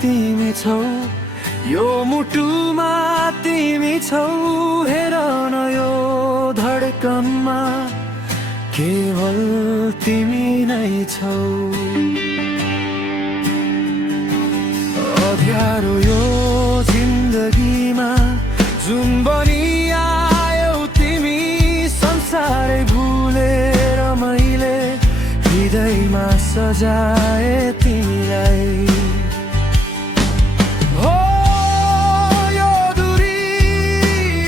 तिमी छौ, यो मुटुमा तिमी छौ। हेर न यो धडकनमा केवल तिमी नै छौ। अध्यारो यो जिन्दगीमा जुन बनी आयौ तिमी, संसारै भुलेर मैले हृदयमा सजाए तिमीलाई। हो यो दूरी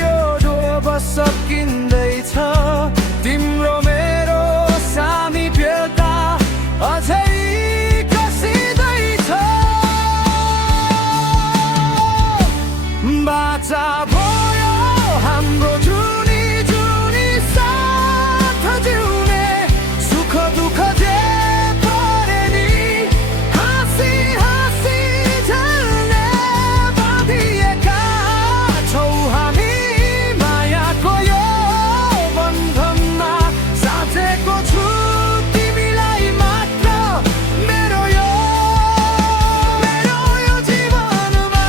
यो ढोब सकिँदैछ, तिम्रो मेरो सामिप्यता अझै कसिँदैछ। बाचा भयो हाम्रो जुनी जुनी साथ जिउने, सुख दुःख जे परे नि हाँसी हाँसी झल्ने बाँधिएका छौ हामी मायाको यो बन्धनमा। साँचेको छु तिमीलाई मात्र मेरो यो जीवनमा।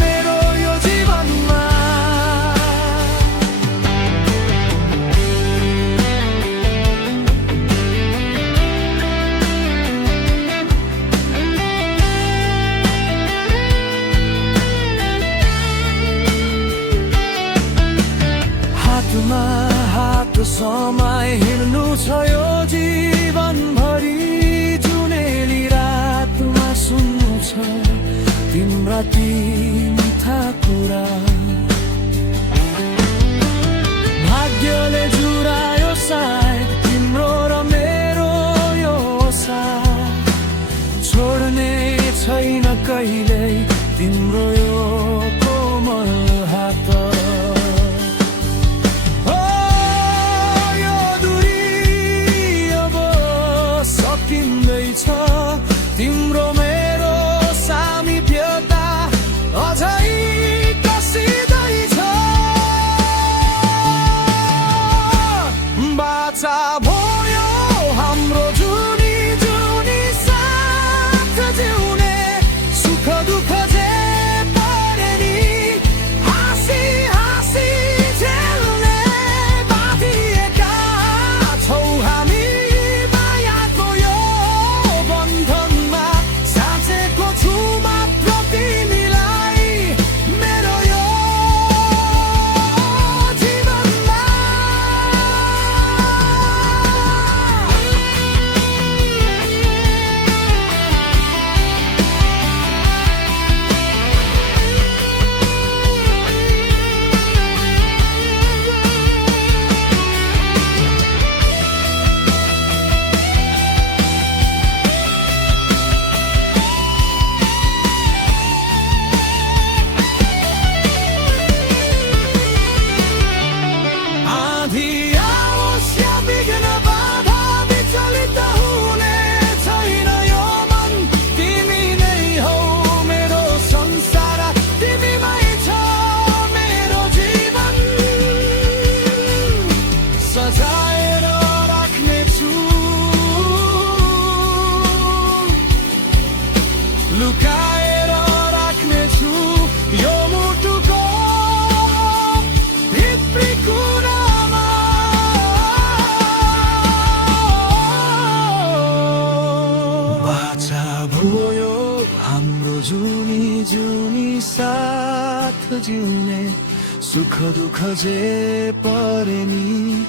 मेरो यो जीवनमा हातमा हात समाई हिँड्नु छ यो जीवनभरि। जुनेली रातमा सुन्नु छ तिम्रा ती मिठा कुरा। भाग्यले जुरायो सायद तिम्रो र मेरो यो साथ, छोड्ने छैन कहिल्यै तिम्रो यो कोमल हात। हो यो दूरी अब सकिँदैछ, तिम्रो मेरो सामिप्यता अझै कसिँदैछ। बाचा भयो हाम्रो जुनी जुनी साथ जिउने, सुख दुःख जे परे नि हाँसी हाँसी झेल्ने बाँधिएका छौ हामी मायाको यो बन्धनमा। साँचेको छु मात्र तिमीलाई मेरो यो जीवनमा। आँधी आओस् या विघ्न बाधा विचलित हुने छैन यो मन। तिमी नै हौ मेरो संसार, तिमीमै छ मेरो जीवन। सजाएर राख्नेछु लुकाएर राख्नेछु यो मुटुको भित्री कुनामा। बाचा भयो हाम्रो जुनी जुनी साथ जिउने, सुख दुःख जे परे नि